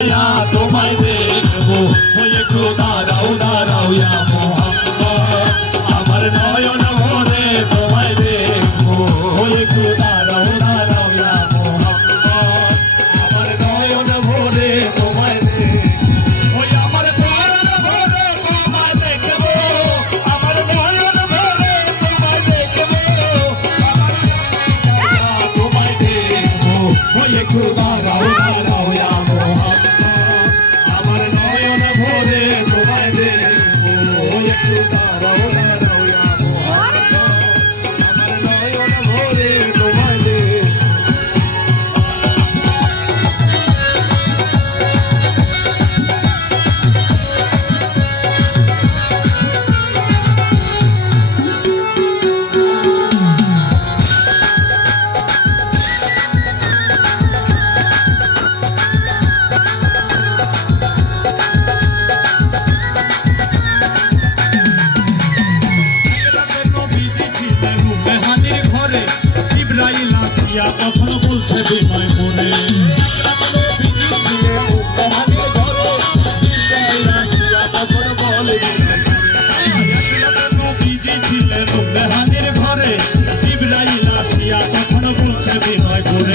তোমায় দেখব। একটু দাঁড়াও দাঁড়াও আমার নয়ন ভরে তোমায় দেখব। একটু দাঁড়াও দাঁড়াও আমার নয়ন ভরে আমার নয়ন ভরে তোমায় দেখব। আমার নয়ন ভরে তোমায় দেখব। তোমায় দেখব। দিয়া কখন বলছে বিনয় মরে ঘরে জিবরাইল আসিয়া কখন বলছে বিনয় মরে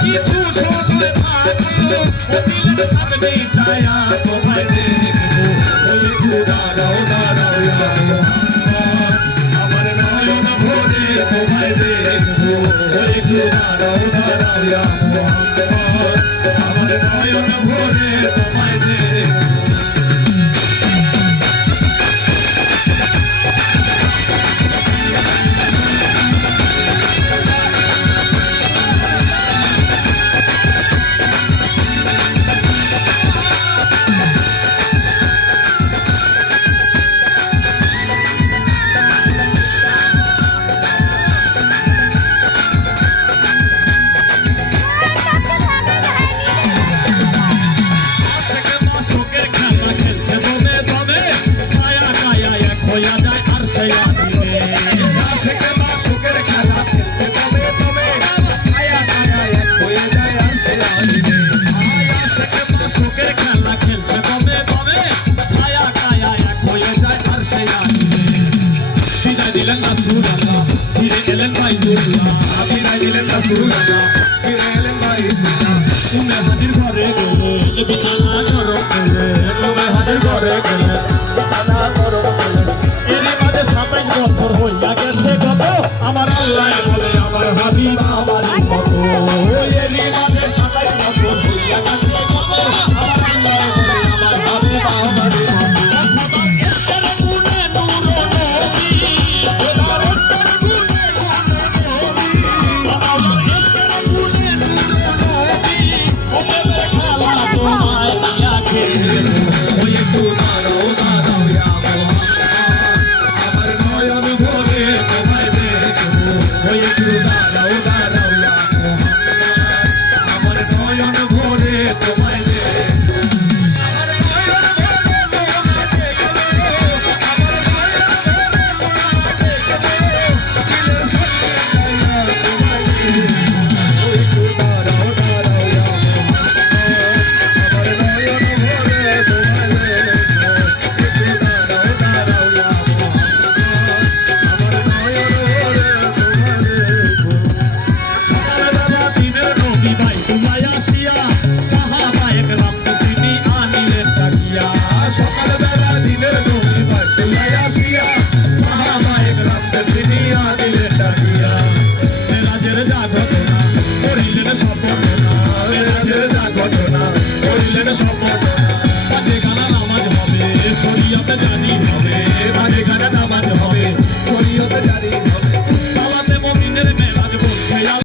কিছু শুধু থাকল দিলের সামনে তায়া তোমায় দেখব। ওই দাঁড়াও দাঁড়াও আমার নয়ন ভরে তোমায় দেখব। ওই দাঁড়াও দাঁড়াও। दिले पाहिजे तुला आम्ही नाही दिले तसू नका